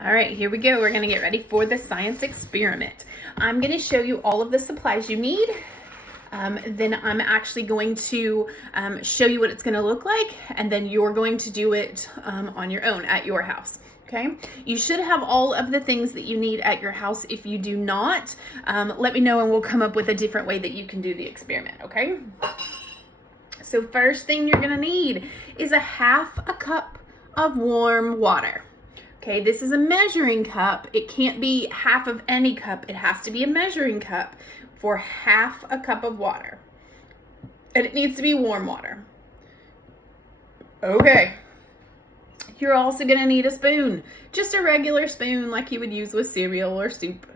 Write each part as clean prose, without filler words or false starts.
All right, here we go. We're gonna get ready for the science experiment. I'm gonna show you all of the supplies you need. Then I'm actually going to show you what it's gonna look like, and then you're going to do it on your own at your house. Okay, you should have all of the things that you need at your house. If you do not, let me know and we'll come up with a different way that you can do the experiment, okay? So first thing you're gonna need is a half a cup of warm water. Okay, this is a measuring cup. It can't be half of any cup. It has to be a measuring cup for half a cup of water. And it needs to be warm water. Okay. You're also gonna need a spoon. Just a regular spoon like you would use with cereal or soup.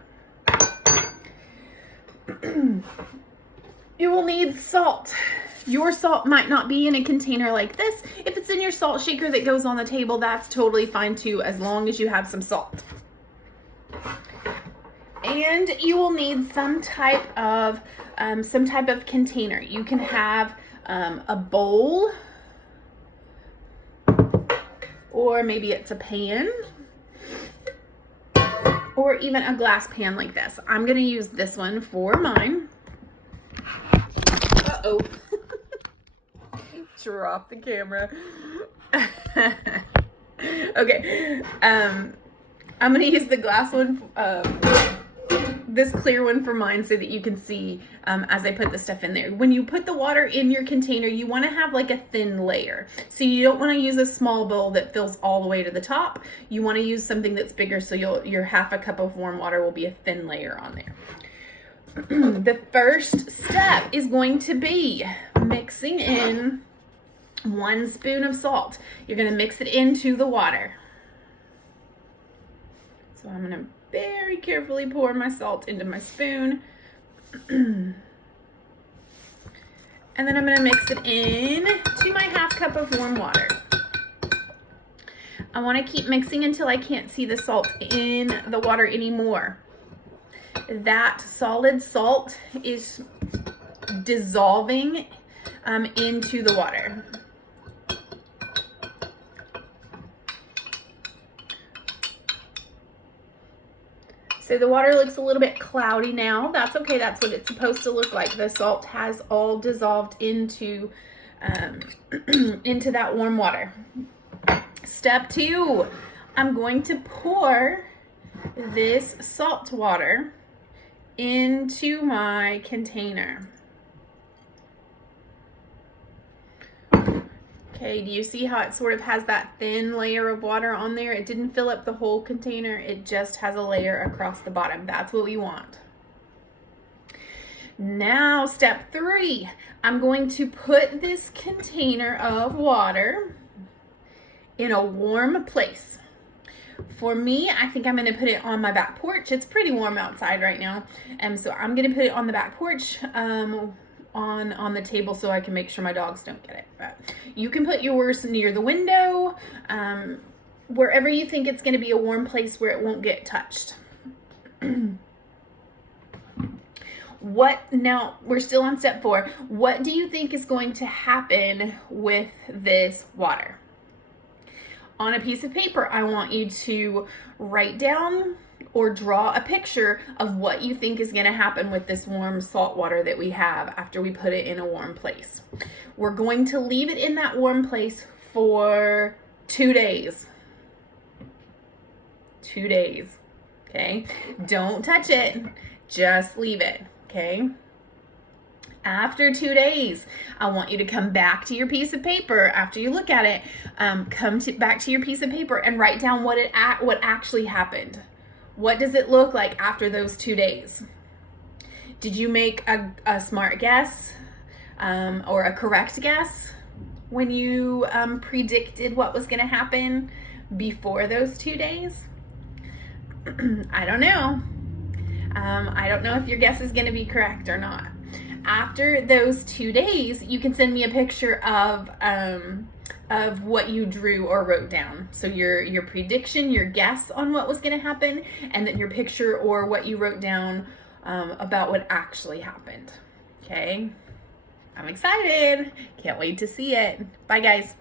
You will need salt. Your salt might not be in a container like this. If it's in your salt shaker that goes on the table, that's totally fine too, as long as you have some salt. And you will need some type of container. You can have a bowl, or maybe it's a pan, or even a glass pan like this. I'm gonna use this one for mine. Uh-oh. Drop the camera. Okay, I'm gonna use the glass one, this clear one for mine, so that you can see as I put the stuff in there. When you put the water in your container, you want to have like a thin layer. So you don't want to use a small bowl that fills all the way to the top. You want to use something that's bigger, so your half a cup of warm water will be a thin layer on there. The first step is going to be mixing in 1 spoon of salt. You're going to mix it into the water. So I'm going to very carefully pour my salt into my spoon. And then I'm going to mix it in to my half cup of warm water. I want to keep mixing until I can't see the salt in the water anymore. That solid salt is dissolving into the water. So the water looks a little bit cloudy now. That's okay. That's what it's supposed to look like. The salt has all dissolved into that warm water. Step 2, I'm going to pour this salt water into my container. Okay, do you see how it sort of has that thin layer of water on there? It didn't fill up the whole container. It just has a layer across the bottom. That's what we want. Now, step 3, I'm going to put this container of water in a warm place. For me, I think I'm going to put it on my back porch. It's pretty warm outside right now. So I'm going to put it on the back porch, on the table, so I can make sure my dogs don't get it. But you can put yours near the window, wherever you think it's going to be a warm place where it won't get touched. Now we're still on step 4. What do you think is going to happen with this water? On a piece of paper, I want you to write down or draw a picture of what you think is going to happen with this warm salt water that we have after we put it in a warm place. We're going to leave it in that warm place for 2 days. 2 days, okay? Don't touch it, just leave it, okay? After 2 days, I want you to come back to your piece of paper after you look at it. Back to your piece of paper and write down what actually happened. What does it look like after those 2 days? Did you make a smart guess or a correct guess when you predicted what was going to happen before those 2 days? I don't know. I don't know if your guess is going to be correct or not. After those 2 days, you can send me a picture of what you drew or wrote down. So your prediction, your guess on what was going to happen, and then your picture or what you wrote down about what actually happened. Okay? I'm excited. Can't wait to see it. Bye, guys.